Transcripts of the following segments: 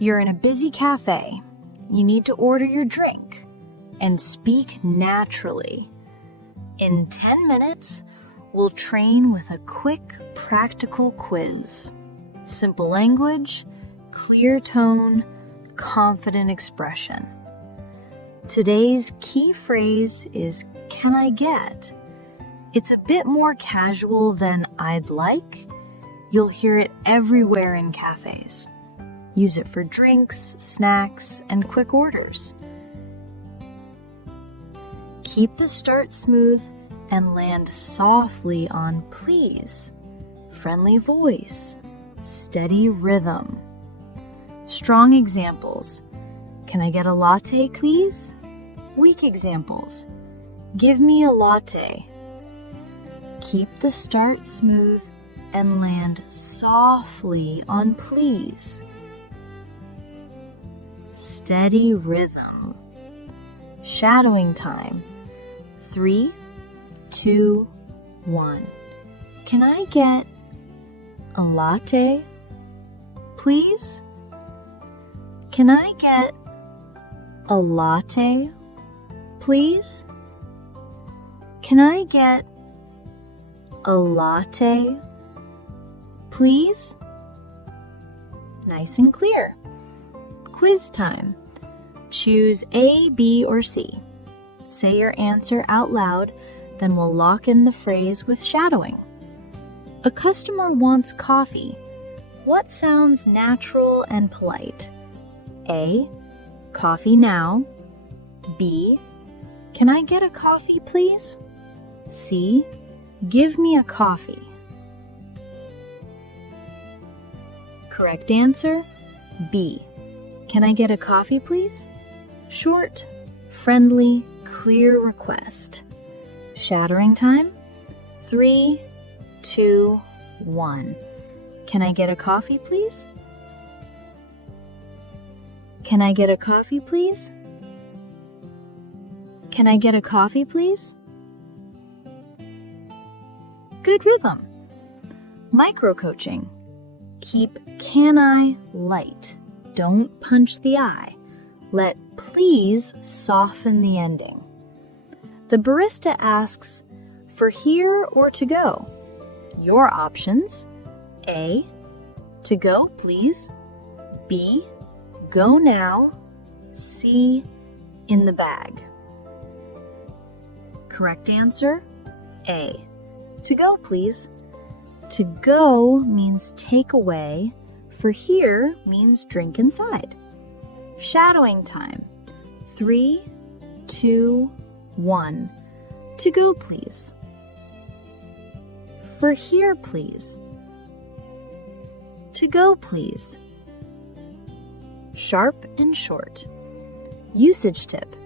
You're in a busy cafe. You need to order your drink and speak naturally. In 10 minutes, we'll train with a quick, practical quiz. Simple language, clear tone, confident expression. Today's key phrase is, "Can I get?" It's a bit more casual than "I'd like." You'll hear it everywhere in cafes. Use it for drinks, snacks, and quick orders. Keep the start smooth and land softly on please. Friendly voice, steady rhythm. Strong examples. Can I get a latte, please? Weak examples. Give me a latte. Keep the start smooth and land softly on please. Steady rhythm. Shadowing time. 3, 2, 1. Can I get a latte, please? Can I get a latte, please? Can I get a latte, please? Nice and clear. Quiz time. Choose A, B, or C. Say your answer out loud, then we'll lock in the phrase with shadowing. A customer wants coffee. What sounds natural and polite? A, coffee now. B, can I get a coffee, please? C, give me a coffee. Correct answer, B. Can I get a coffee, please? Short, friendly, clear request. Shadowing time. 3, 2, 1. Can I get a coffee, please? Can I get a coffee, please? Can I get a coffee, please? Good rhythm. Micro-coaching. Keep "can I" light. Don't punch the I. Let "please" soften the ending. The barista asks, "For here or to go?" Your options: A, to go, please. B, go now. C, in the bag. Correct answer, A, to go, please. To go means take away. For here means drink inside. Shadowing time. 3, 2, 1. To go, please. For here, please. To go, please. Sharp and short. Usage tip.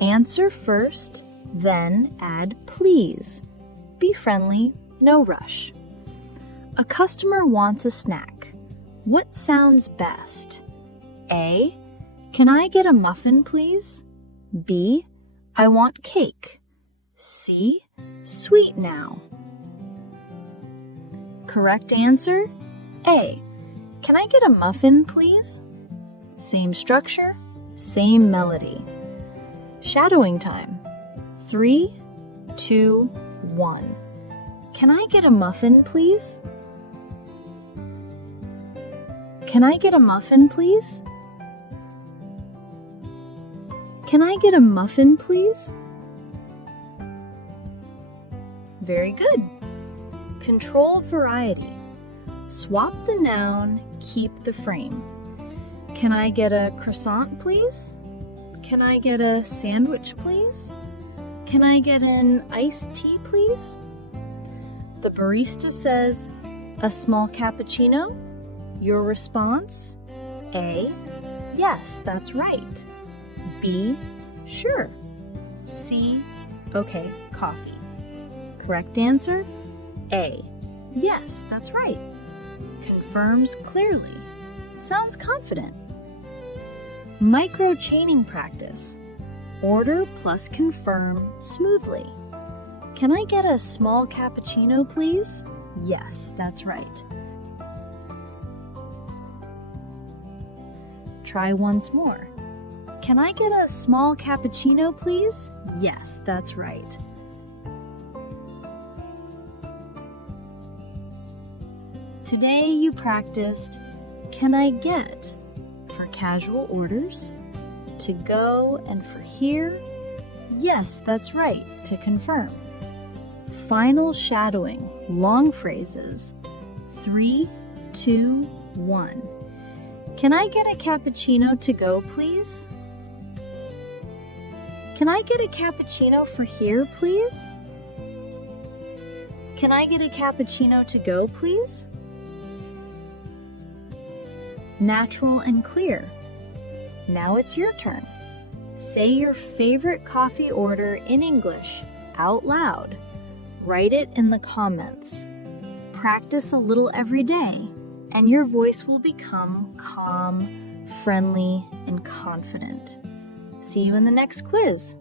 Answer first, then add please. Be friendly, no rush. A customer wants a snack. What sounds best? A, can I get a muffin, please? B, I want cake. C, sweet now. Correct answer, A, can I get a muffin, please? Same structure, same melody. Shadowing time. 3, 2, 1. Can I get a muffin, please? Can I get a muffin, please? Can I get a muffin, please? Very good. Controlled variety. Swap the noun, keep the frame. Can I get a croissant, please? Can I get a sandwich, please? Can I get an iced tea, please? The barista says, a small cappuccino? Your response? A, yes, that's right. B, sure. C, okay, coffee. Correct answer? A, yes, that's right. Confirms clearly. Sounds confident. Micro-chaining practice. Order plus confirm smoothly. Can I get a small cappuccino, please? Yes, that's right. Try once more. Can I get a small cappuccino, please? Yes, that's right. Today you practiced, can I get, for casual orders, to go, and for here, yes, that's right, to confirm. Final shadowing, long phrases, 3, 2, 1. Can I get a cappuccino to go, please? Can I get a cappuccino for here, please? Can I get a cappuccino to go, please? Natural and clear. Now it's your turn. Say your favorite coffee order in English out loud. Write it in the comments. Practice a little every day, and your voice will become calm, friendly, and confident. See you in the next quiz.